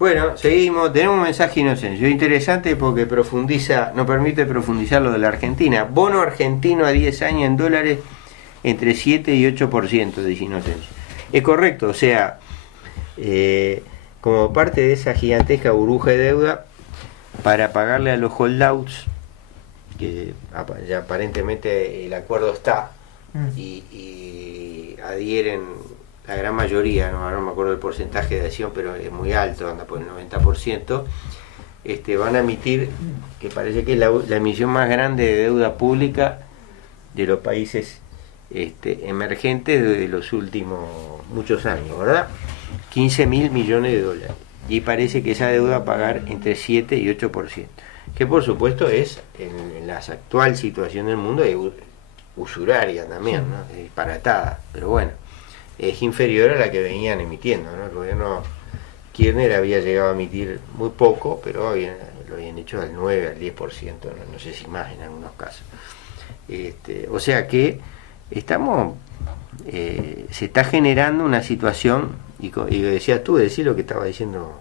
Bueno, seguimos, tenemos un mensaje Inocencio, interesante porque profundiza, nos permite profundizar lo de la Argentina. Bono argentino a 10 años en dólares entre 7 y 8%, dice Inocencio. Es correcto, o sea, como parte de esa gigantesca burbuja de deuda, para pagarle a los holdouts, que ya aparentemente el acuerdo está, y adhieren la gran mayoría, no me acuerdo el porcentaje de adhesión, pero es muy alto, anda por el 90%, van a emitir, que parece que es la emisión más grande de deuda pública de los países emergentes de los últimos muchos años, ¿verdad? 15.000 millones de dólares. Y parece que esa deuda va a pagar entre 7 y 8%. Que por supuesto es, en la actual situación del mundo, es usuraria también, ¿no? Es disparatada. Pero bueno, es inferior a la que venían emitiendo, ¿no? El gobierno Kirchner había llegado a emitir muy poco, pero lo habían hecho al 9, al 10%, no sé si más en algunos casos. O sea que estamos, se está generando una situación, y decías tú, decir lo que estaba diciendo.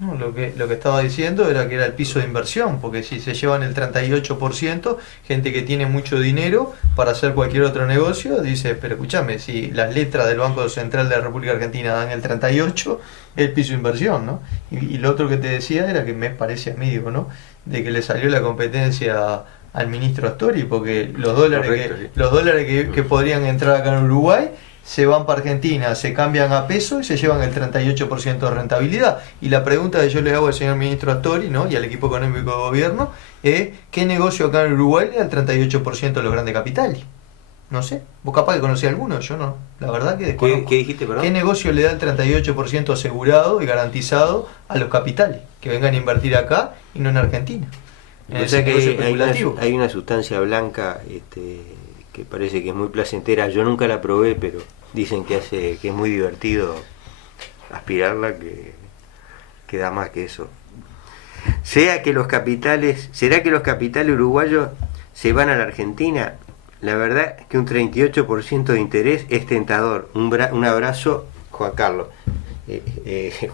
No, lo que estaba diciendo era que era el piso de inversión, porque si se llevan el 38%, gente que tiene mucho dinero para hacer cualquier otro negocio, dice, pero escúchame, si las letras del Banco Central de la República Argentina dan el 38%, el piso de inversión, ¿no? Y lo otro que te decía era que me parece a mí, digo, ¿no? De que le salió la competencia al ministro Astori, porque los dólares, correcto, sí, los dólares que podrían entrar acá en Uruguay se van para Argentina, se cambian a peso y se llevan el 38% de rentabilidad. Y la pregunta que yo le hago al señor ministro Astori, ¿no?, y al equipo económico de gobierno es, ¿qué negocio acá en Uruguay le da el 38% de los grandes capitales? No sé, vos capaz que conocés alguno, yo no. La verdad que desconozco. ¿Qué dijiste, perdón? ¿Qué negocio le da el 38% asegurado y garantizado a los capitales que vengan a invertir acá y no en Argentina? O sea que hay una sustancia blanca que parece que es muy placentera. Yo nunca la probé, pero dicen que es muy divertido aspirarla, que da más que eso. ¿Será que los capitales uruguayos se van a la Argentina? La verdad es que un 38% de interés es tentador. Un abrazo, Juan Carlos.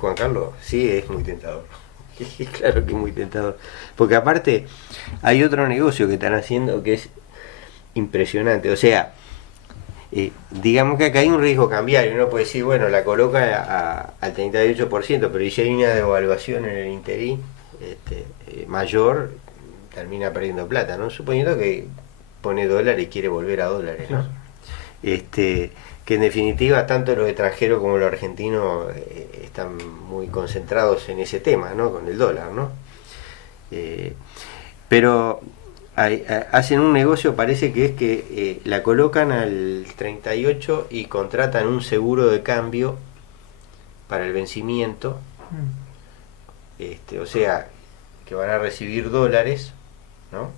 Juan Carlos, sí, es muy tentador. Claro que es muy tentador. Porque aparte hay otro negocio que están haciendo que es impresionante. O sea, digamos que acá hay un riesgo cambiario. Uno puede decir, bueno, la coloca al 38%, pero si hay una devaluación en el interín mayor, termina perdiendo plata, ¿no? Suponiendo que pone dólares y quiere volver a dólares, ¿no? Que en definitiva tanto los extranjeros como los argentinos están muy concentrados en ese tema, ¿no? Con el dólar, ¿no? Pero hacen un negocio, parece que es que la colocan al 38 y contratan un seguro de cambio para el vencimiento, o sea, que van a recibir dólares, ¿no?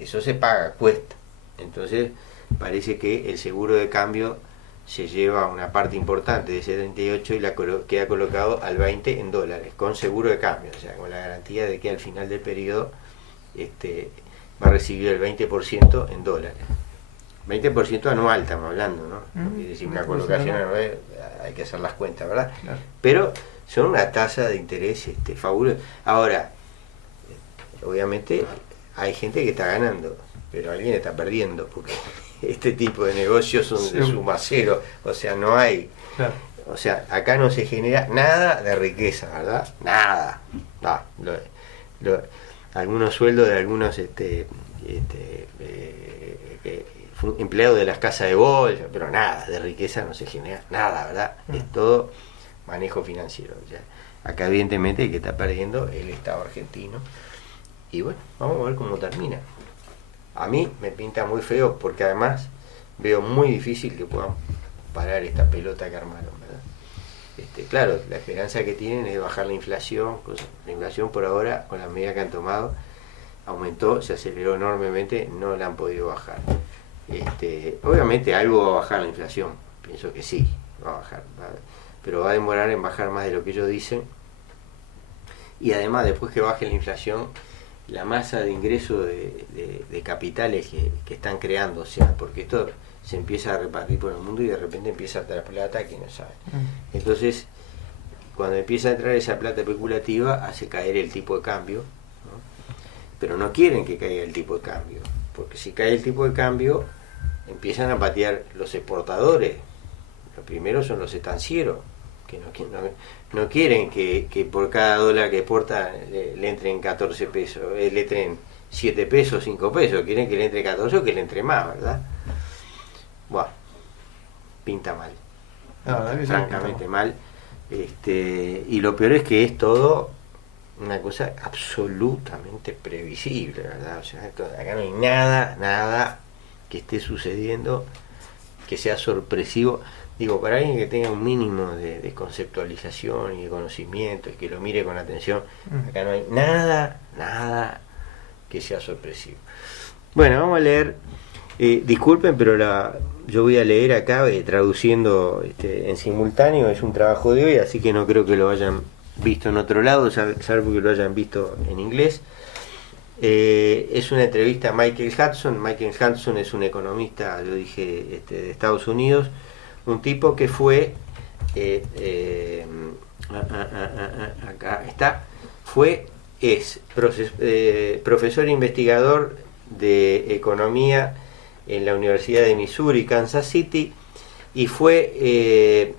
Eso se paga, cuesta. Entonces parece que el seguro de cambio se lleva una parte importante de ese 38 y queda colocado al 20 en dólares, con seguro de cambio, o sea, con la garantía de que al final del periodo va a recibir el 20% en dólares. 20% anual estamos hablando, ¿no? Es decir, una colocación anual, hay que hacer las cuentas, ¿verdad? Claro. Pero son una tasa de interés fabulosa. Ahora, obviamente hay gente que está ganando, pero alguien está perdiendo, porque este tipo de negocios son de suma cero, o sea, no hay, claro. O sea, acá no se genera nada de riqueza, ¿verdad? Nada. Algunos sueldos de algunos empleados de las casas de bolsa, pero nada, de riqueza no se genera nada, ¿verdad? Es todo manejo financiero. O sea, acá evidentemente el que está perdiendo el Estado argentino. Y bueno, vamos a ver cómo termina. A mí me pinta muy feo porque además veo muy difícil que puedan parar esta pelota que armaron, ¿verdad? Claro, la esperanza que tienen es bajar la inflación. La inflación por ahora, con las medidas que han tomado, aumentó, se aceleró enormemente, no la han podido bajar. Obviamente algo va a bajar la inflación, pienso que sí, va a bajar, pero va a demorar en bajar más de lo que ellos dicen. Y además, después que baje la inflación, la masa de ingresos de capitales que están creando, o sea, porque esto se empieza a repartir por el mundo y de repente empieza a traer plata que no saben. Entonces, cuando empieza a entrar esa plata especulativa hace caer el tipo de cambio, ¿no? Pero no quieren que caiga el tipo de cambio, porque si cae el tipo de cambio empiezan a patear los exportadores. Lo primero son los estancieros, que no quieren que por cada dólar que exporta le entren 14 pesos, le entren 7 pesos, 5 pesos, quieren que le entre 14 o que le entre más, ¿verdad? Bueno, pinta mal, francamente mal. Y lo peor es que es todo una cosa absolutamente previsible, ¿verdad? O sea, acá no hay nada que esté sucediendo que sea sorpresivo. Digo, para alguien que tenga un mínimo de conceptualización y de conocimiento y que lo mire con atención, acá no hay nada que sea sorpresivo. Bueno, vamos a leer, disculpen, pero yo voy a leer acá traduciendo en simultáneo, es un trabajo de hoy, así que no creo que lo hayan visto en otro lado, salvo que lo hayan visto en inglés. Es una entrevista a Michael Hudson. Michael Hudson es un economista, yo dije, de Estados Unidos, un tipo que fue acá está, es profesor investigador de economía en la Universidad de Missouri, Kansas City, y fue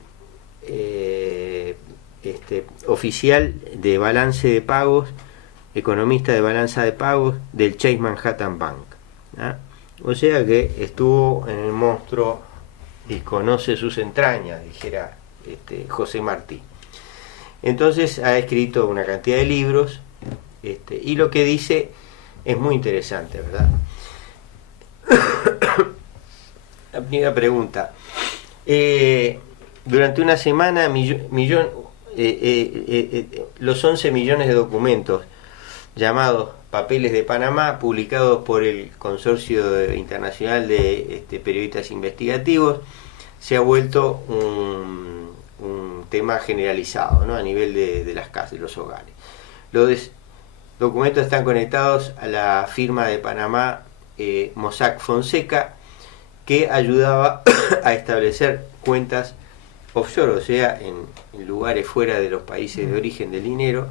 oficial de balance de pagos, economista de balanza de pagos del Chase Manhattan Bank, ¿no? O sea que estuvo en el monstruo y conoce sus entrañas, dijera José Martí. Entonces ha escrito una cantidad de libros, y lo que dice es muy interesante, ¿verdad? La primera pregunta. Durante una semana, los 11 millones de documentos llamados Papeles de Panamá, publicados por el Consorcio Internacional de Periodistas Investigativos, se ha vuelto un tema generalizado, ¿no? A nivel de las casas, de los hogares. Los documentos están conectados a la firma de Panamá Mossack Fonseca, que ayudaba a establecer cuentas offshore, o sea, en lugares fuera de los países de origen del dinero,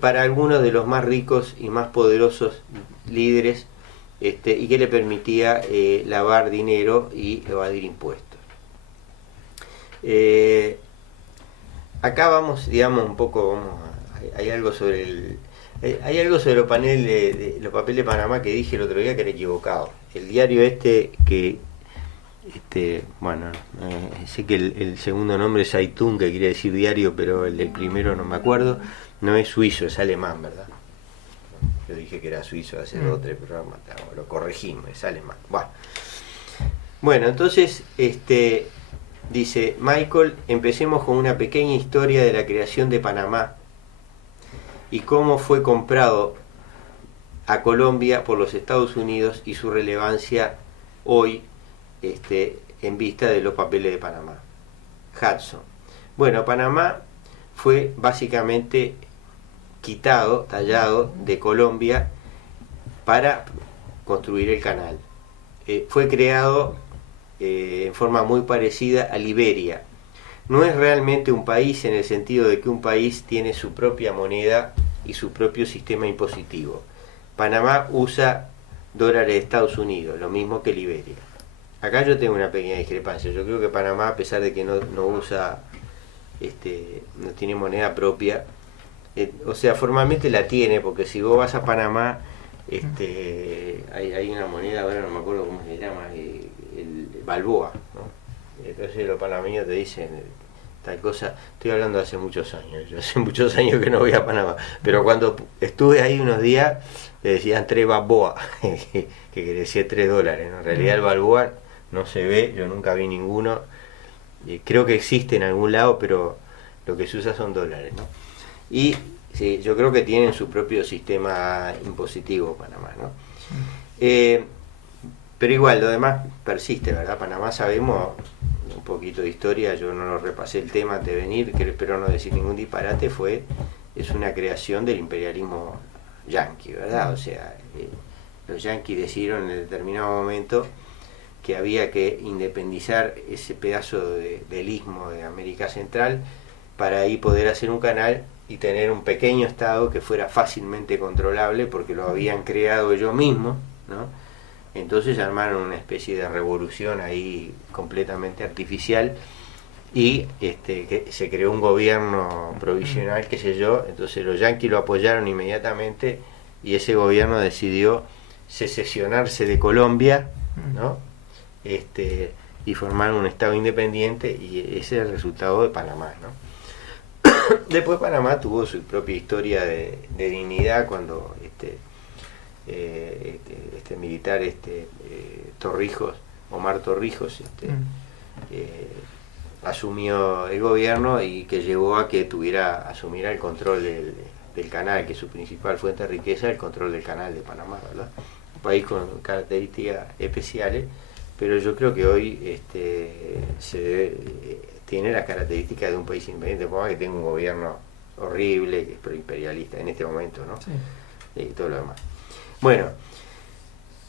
para algunos de los más ricos y más poderosos líderes, y que le permitía lavar dinero y evadir impuestos. Acá vamos, digamos, un poco, hay algo sobre los papeles de Panamá que dije el otro día que era equivocado. El diario bueno, sé que el segundo nombre es Aitún, que quiere decir diario, pero el primero no me acuerdo. No es suizo, es alemán, ¿verdad? Yo dije que era suizo hace 2 o 3 programas, lo corregimos, es alemán. Bueno, entonces, dice Michael, empecemos con una pequeña historia de la creación de Panamá y cómo fue comprado a Colombia por los Estados Unidos y su relevancia hoy, en vista de los papeles de Panamá. Hudson. Bueno, Panamá fue básicamente tallado de Colombia para construir el canal. Fue creado en forma muy parecida a Liberia. No es realmente un país en el sentido de que un país tiene su propia moneda y su propio sistema impositivo. Panamá usa dólares de Estados Unidos, lo mismo que Liberia. Acá yo tengo una pequeña discrepancia. Yo creo que Panamá, a pesar de que no usa, no tiene moneda propia, o sea, formalmente la tiene, porque si vos vas a Panamá, hay una moneda, ahora no me acuerdo cómo se llama, el Balboa, ¿no? Entonces los panameños te dicen tal cosa. Estoy hablando de hace muchos años, yo hace muchos años que no voy a Panamá, pero cuando estuve ahí unos días le decían 3 Balboa, que quiere decir $3, ¿no? En realidad el Balboa no se ve, yo nunca vi ninguno, creo que existe en algún lado, pero lo que se usa son dólares, ¿no? Y sí, yo creo que tienen su propio sistema impositivo Panamá, ¿no? Pero igual, lo demás persiste, ¿verdad? Panamá, sabemos un poquito de historia, yo no lo repasé el tema antes de venir, que espero no decir ningún disparate, es una creación del imperialismo yanqui, ¿verdad? O sea, los yanquis decidieron en determinado momento que había que independizar ese pedazo del istmo de América Central, para ahí poder hacer un canal y tener un pequeño estado que fuera fácilmente controlable, porque lo habían creado ellos mismos, ¿no? Entonces armaron una especie de revolución ahí completamente artificial, y que se creó un gobierno provisional, qué sé yo. Entonces los yanquis lo apoyaron inmediatamente, y ese gobierno decidió secesionarse de Colombia, ¿no? Y formar un estado independiente, y ese es el resultado de Panamá, ¿no? Después Panamá tuvo su propia historia de dignidad cuando este militar, Torrijos, Omar Torrijos, asumió el gobierno, y que llevó a que asumiera el control del canal, que es su principal fuente de riqueza, el control del canal de Panamá, ¿verdad? Un país con características especiales, pero yo creo que hoy tiene las características de un país independiente, por más que tenga un gobierno horrible, que es proimperialista en este momento, ¿no? Sí. Y todo lo demás. Bueno,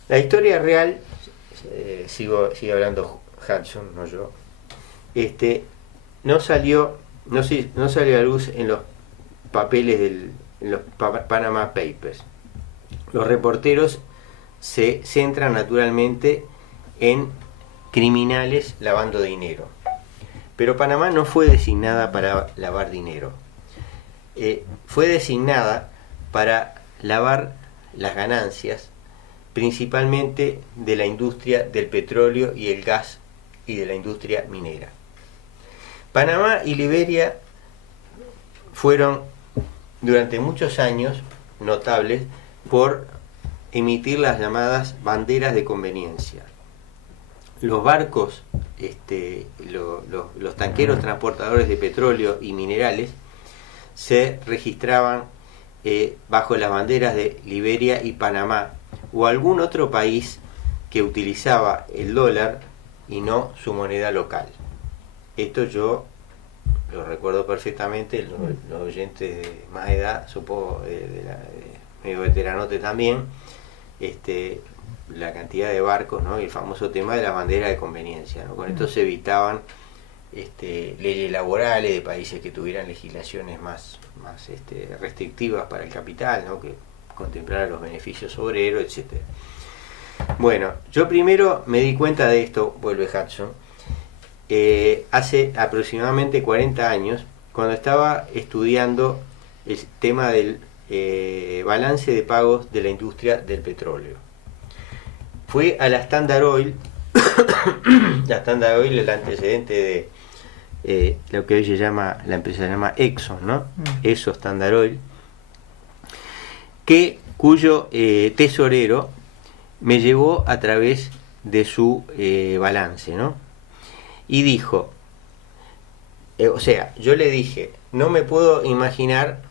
la historia real, sigue hablando Hudson, no yo, no salió a luz en los papeles en los Panama Papers. Los reporteros se centran naturalmente en criminales lavando dinero, pero Panamá no fue designada para lavar dinero, fue designada para lavar las ganancias, principalmente de la industria del petróleo y el gas, y de la industria minera. Panamá y Liberia fueron durante muchos años notables por emitir las llamadas banderas de conveniencia. Los barcos, los tanqueros transportadores de petróleo y minerales se registraban bajo las banderas de Liberia y Panamá, o algún otro país que utilizaba el dólar y no su moneda local. Esto yo lo recuerdo perfectamente. Los oyentes de más edad, supongo, medio veteranote también, la cantidad de barcos, ¿no? Y el famoso tema de la bandera de conveniencia, ¿no? Con esto se evitaban leyes laborales de países que tuvieran legislaciones más restrictivas para el capital, ¿no? Que contemplaran los beneficios obreros, etcétera. Bueno, yo primero me di cuenta de esto, vuelve Hudson, hace aproximadamente 40 años, cuando estaba estudiando el tema del balance de pagos de la industria del petróleo. Fui a la Standard Oil. La Standard Oil es el antecedente de lo que hoy la empresa se llama Exxon, ¿no? Eso, Standard Oil, cuyo tesorero me llevó a través de su balance, ¿no? Y dijo, yo le dije, no me puedo imaginar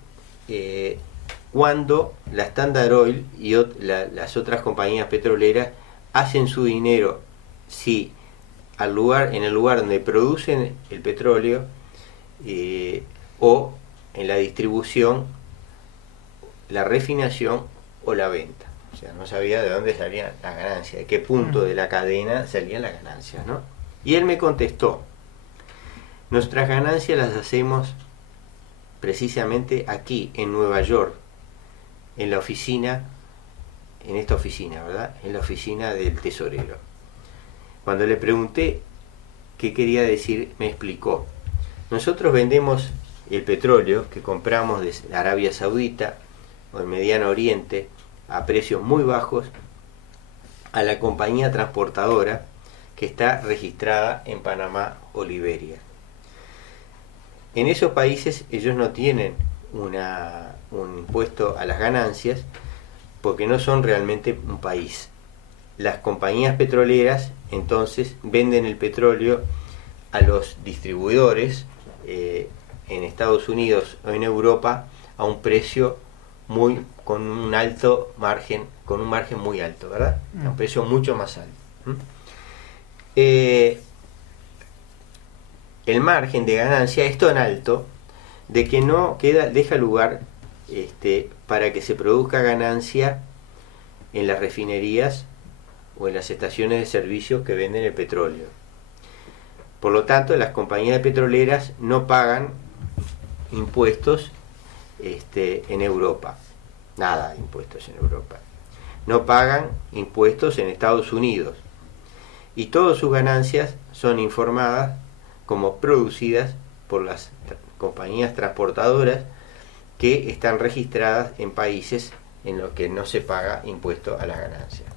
cuando la Standard Oil y las otras compañías petroleras hacen su dinero, si en el lugar donde producen el petróleo, o en la distribución, la refinación o la venta. O sea, no sabía de dónde salían las ganancias, de qué punto de la cadena salían las ganancias, ¿no? Y él me contestó, nuestras ganancias las hacemos precisamente aquí, en Nueva York, en esta oficina, ¿verdad? En la oficina del tesorero. Cuando le pregunté qué quería decir, me explicó, nosotros vendemos el petróleo que compramos de Arabia Saudita o el Mediano Oriente a precios muy bajos a la compañía transportadora que está registrada en Panamá o Liberia. En esos países ellos no tienen un impuesto a las ganancias porque no son realmente un país. Las compañías petroleras entonces venden el petróleo a los distribuidores en Estados Unidos o en Europa a un precio con un margen muy alto, ¿verdad? A un precio mucho más alto. El margen de ganancia es tan alto de que deja lugar para que se produzca ganancia en las refinerías o en las estaciones de servicio que venden el petróleo. Por lo tanto, las compañías petroleras no pagan impuestos en Europa. Nada de impuestos en Europa. No pagan impuestos en Estados Unidos. Y todas sus ganancias son informadas como producidas por las compañías transportadoras que están registradas en países en los que no se paga impuesto a las ganancias.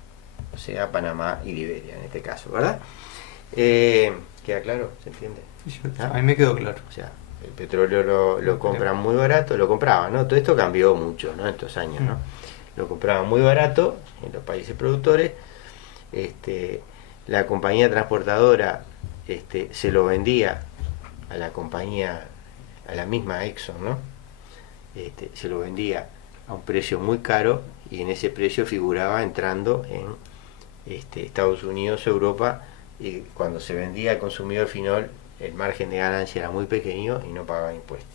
O sea, Panamá y Liberia en este caso, ¿verdad? ¿Queda claro? ¿Se entiende? A mí me quedó claro. O sea, el petróleo lo compran muy barato, lo compraban, ¿no? Todo esto cambió mucho, ¿no? Estos años, ¿no? Lo compraban muy barato en los países productores. La compañía transportadora se lo vendía a la compañía, a la misma Exxon, ¿no? Se lo vendía a un precio muy caro y en ese precio figuraba entrando en Estados Unidos, Europa, y cuando se vendía al consumidor final el margen de ganancia era muy pequeño y no pagaba impuestos.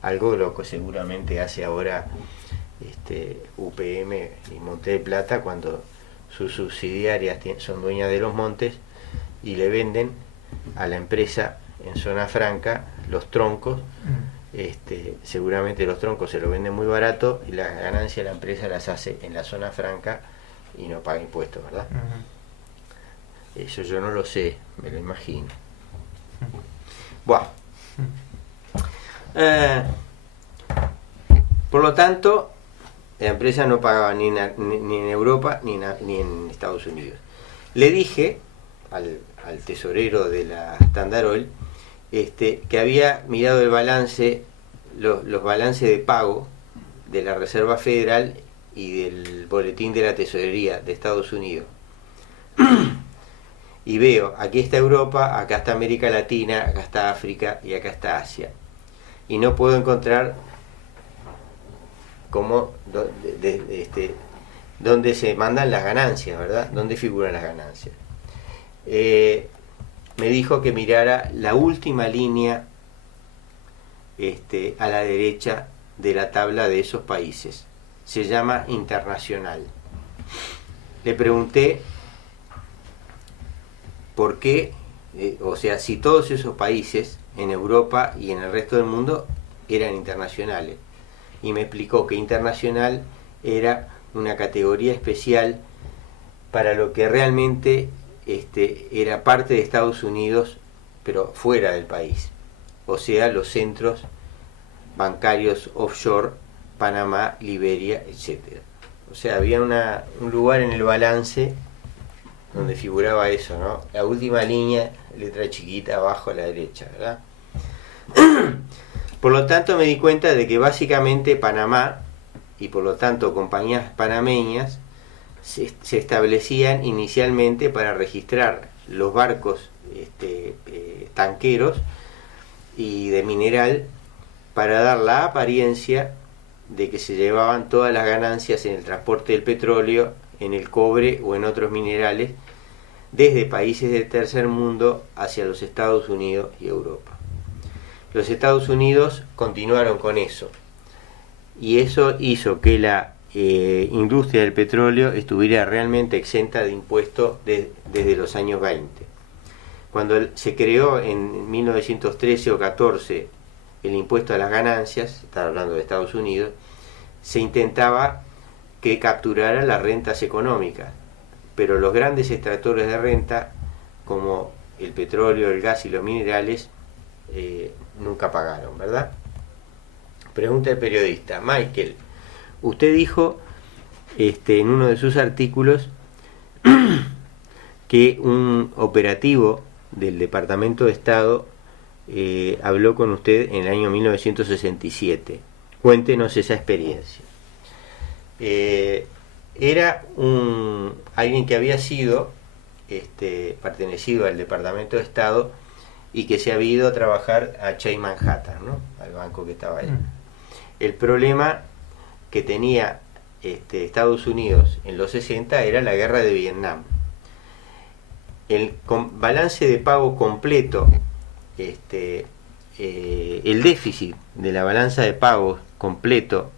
Algo lo que seguramente hace ahora UPM y Monte de Plata cuando sus subsidiarias son dueñas de los montes y le venden a la empresa en zona franca los troncos. Seguramente los troncos se los venden muy barato y las ganancias la empresa las hace en la zona franca y no paga impuestos, ¿verdad? Eso yo no lo sé, me lo imagino. Bueno. Por lo tanto, la empresa no pagaba ni en Europa ni en Estados Unidos. Le dije al tesorero de la Standard Oil que había mirado el balance, los balances de pago de la Reserva Federal y del boletín de la Tesorería de Estados Unidos. Y veo, aquí está Europa, acá está América Latina, acá está África y acá está Asia. Y no puedo encontrar cómo, dónde se mandan las ganancias, ¿verdad? ¿Dónde figuran las ganancias? Me dijo que mirara la última línea a la derecha de la tabla de esos países. Se llama internacional. Le pregunté por qué, o sea, si todos esos países en Europa y en el resto del mundo eran internacionales. Y me explicó que internacional era una categoría especial para lo que realmente era parte de Estados Unidos, pero fuera del país. O sea, los centros bancarios offshore, Panamá, Liberia, etc. O sea, había un lugar en el balance donde figuraba eso, ¿no? La última línea, letra chiquita abajo a la derecha, ¿verdad? Por lo tanto me di cuenta de que básicamente Panamá y por lo tanto compañías panameñas se establecían inicialmente para registrar los barcos tanqueros y de mineral para dar la apariencia de que se llevaban todas las ganancias en el transporte del petróleo, en el cobre o en otros minerales desde países del tercer mundo hacia los Estados Unidos y Europa. Los Estados Unidos continuaron con eso y eso hizo que la industria del petróleo estuviera realmente exenta de impuestos desde los años 20. Cuando se creó en 1913 o 14 el impuesto a las ganancias, está hablando de Estados Unidos, se intentaba que capturara las rentas económicas, pero los grandes extractores de renta, como el petróleo, el gas y los minerales, nunca pagaron, ¿verdad? Pregunta el periodista: Michael, usted dijo en uno de sus artículos que un operativo del Departamento de Estado habló con usted en el año 1967. Cuéntenos esa experiencia. Era alguien que había sido pertenecido al Departamento de Estado y que se había ido a trabajar a Chase Manhattan, ¿no? Al banco que estaba ahí. El problema que tenía Estados Unidos en los 60 era la guerra de Vietnam. El balance de pago completo, el déficit de la balanza de pagos completo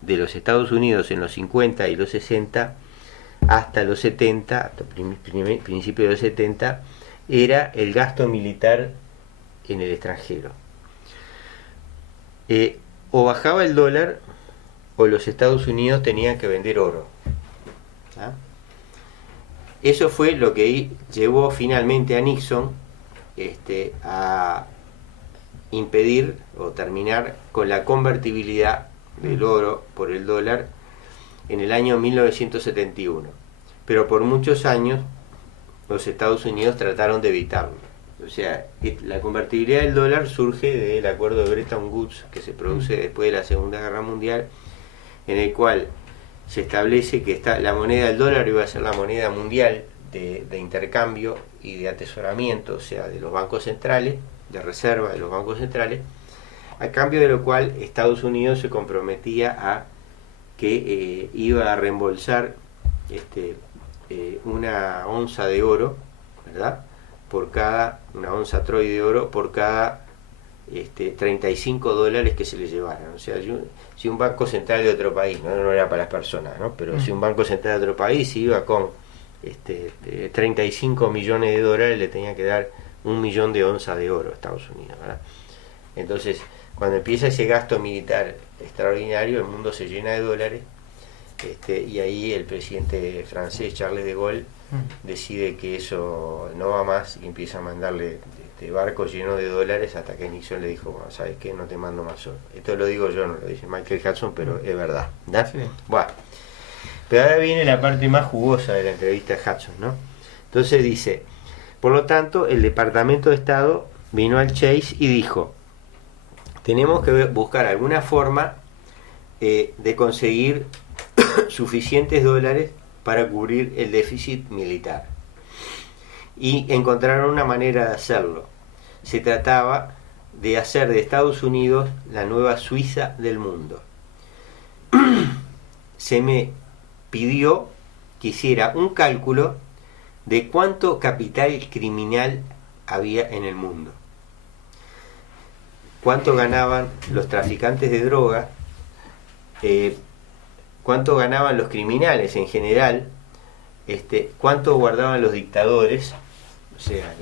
de los Estados Unidos en los 50 y los 60 hasta los 70, hasta principios de los 70, era el gasto militar en el extranjero. o bajaba el dólar o los Estados Unidos tenían que vender oro. ¿Ah? Eso fue lo que llevó finalmente a Nixon a impedir o terminar con la convertibilidad del oro por el dólar en el año 1971. Pero por muchos años los Estados Unidos trataron de evitarlo. O sea, la convertibilidad del dólar surge del acuerdo de Bretton Woods, que se produce después de la Segunda Guerra Mundial, en el cual se establece que la moneda del dólar iba a ser la moneda mundial de intercambio y de atesoramiento, o sea, de los bancos centrales, de reserva de los bancos centrales, a cambio de lo cual Estados Unidos se comprometía a que iba a reembolsar una onza de oro, ¿verdad?, una onza Troy de oro por cada $35 que se le llevaran. O sea, si un banco central de otro país, no era para las personas, ¿no?, pero si un banco central de otro país iba con 35 millones de dólares, le tenía que dar 1 millón de onzas de oro a Estados Unidos, ¿verdad? Entonces, cuando empieza ese gasto militar extraordinario, el mundo se llena de dólares, y ahí el presidente francés, Charles de Gaulle, decide que eso no va más y empieza a mandarle barcos llenos de dólares, hasta que Nixon le dijo, bueno, ¿sabes qué? No te mando más oro. Esto lo digo yo, no lo dice Michael Hudson, pero es verdad, ¿no? Sí. Bueno, pero ahora viene la parte más jugosa de la entrevista de Hudson, ¿no? Entonces dice, por lo tanto, el Departamento de Estado vino al Chase y dijo, tenemos que buscar alguna forma de conseguir suficientes dólares para cubrir el déficit militar. Y encontraron una manera de hacerlo. Se trataba de hacer de Estados Unidos la nueva Suiza del mundo. Se me pidió que hiciera un cálculo de cuánto capital criminal había en el mundo. Cuánto ganaban los traficantes de droga, cuánto ganaban los criminales en general, cuánto guardaban los dictadores, o sea,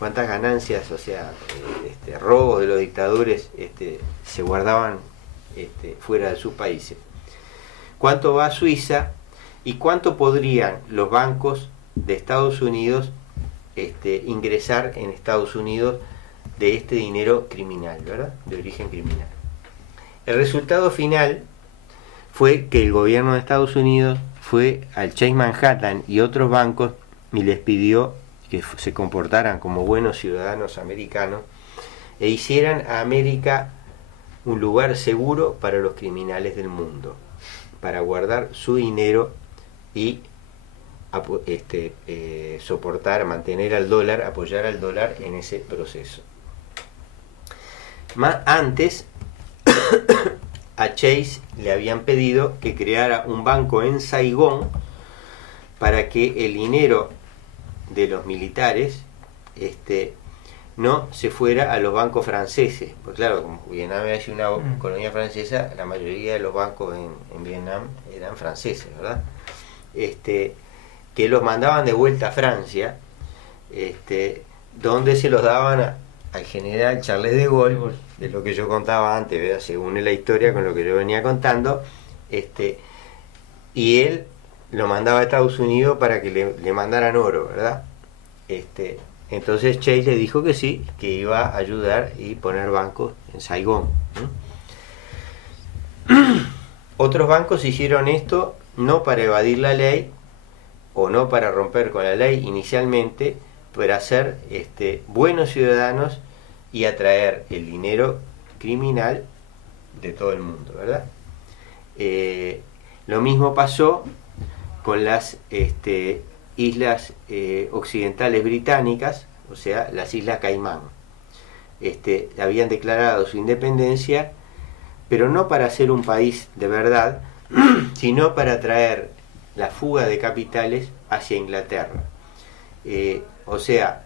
cuántas ganancias, o sea, robos de los dictadores se guardaban fuera de sus países, cuánto va a Suiza y cuánto podrían los bancos de Estados Unidos ingresar en Estados Unidos de este dinero criminal, ¿verdad?, de origen criminal. El resultado final fue que el gobierno de Estados Unidos fue al Chase Manhattan y otros bancos y les pidió que se comportaran como buenos ciudadanos americanos e hicieran a América un lugar seguro para los criminales del mundo, para guardar su dinero y soportar, mantener al dólar, apoyar al dólar en ese proceso. Antes a Chase le habían pedido que creara un banco en Saigón para que el dinero de los militares no se fuera a los bancos franceses. Pues claro, como Vietnam era una colonia francesa, la mayoría de los bancos en Vietnam eran franceses, ¿verdad? Que los mandaban de vuelta a Francia, donde se los daban al general Charles de Gaulle, de lo que yo contaba antes, ¿verdad?, según la historia con lo que yo venía contando, y él lo mandaba a Estados Unidos para que le mandaran oro, ¿verdad? Entonces Chase le dijo que sí, que iba a ayudar y poner bancos en Saigón. Otros bancos hicieron esto no para evadir la ley o no para romper con la ley inicialmente, para ser buenos ciudadanos y atraer el dinero criminal de todo el mundo, ¿verdad? Lo mismo pasó con las islas occidentales británicas, o sea, las Islas Caimán. Habían declarado su independencia, pero no para ser un país de verdad, sino para atraer la fuga de capitales hacia Inglaterra. O sea,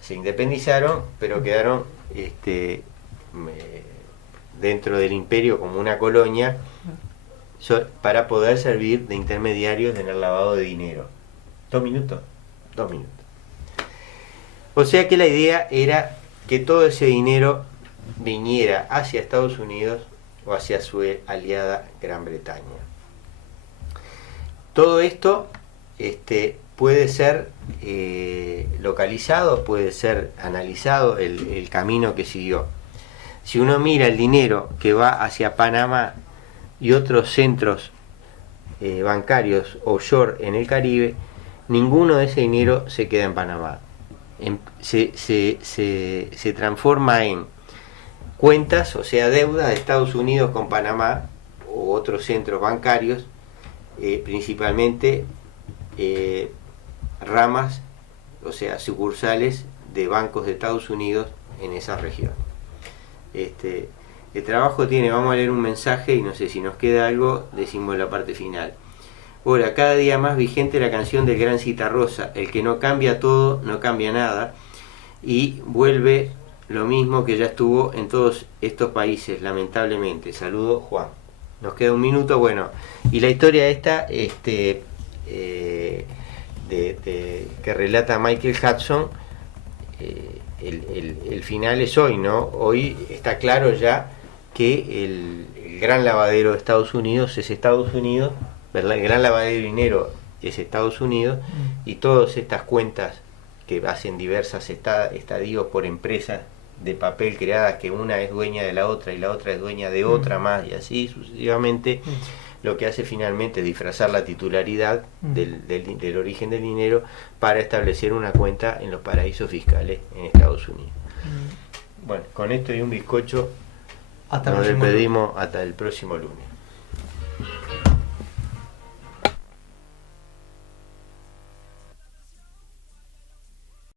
se independizaron, pero quedaron dentro del imperio como una colonia para poder servir de intermediarios en el lavado de dinero. 2 minutos. O sea que la idea era que todo ese dinero viniera hacia Estados Unidos o hacia su aliada Gran Bretaña. Todo esto puede ser localizado, puede ser analizado el camino que siguió. Si uno mira el dinero que va hacia Panamá y otros centros bancarios offshore en el Caribe, ninguno de ese dinero se queda en Panamá. Se transforma en cuentas, o sea, deuda de Estados Unidos con Panamá u otros centros bancarios, principalmente ramas, o sea, sucursales de bancos de Estados Unidos en esa región. El trabajo tiene, vamos a leer un mensaje y no sé si nos queda algo, decimos en la parte final. Hola, cada día más vigente la canción del gran Citarrosa, el que no cambia todo, no cambia nada, y vuelve lo mismo que ya estuvo en todos estos países, lamentablemente. Saludo, Juan. Nos queda un minuto, bueno, y la historia esta, que relata Michael Hudson, el final es hoy, ¿no? Hoy está claro ya que el gran lavadero de Estados Unidos es Estados Unidos, ¿verdad? El gran lavadero de dinero es Estados Unidos, y todas estas cuentas que hacen diversas estadios por empresas de papel creadas, que una es dueña de la otra y la otra es dueña de otra más, y así sucesivamente, lo que hace finalmente es disfrazar la titularidad del origen del dinero para establecer una cuenta en los paraísos fiscales en Estados Unidos. Bueno, con esto y un bizcocho nos despedimos hasta el próximo lunes.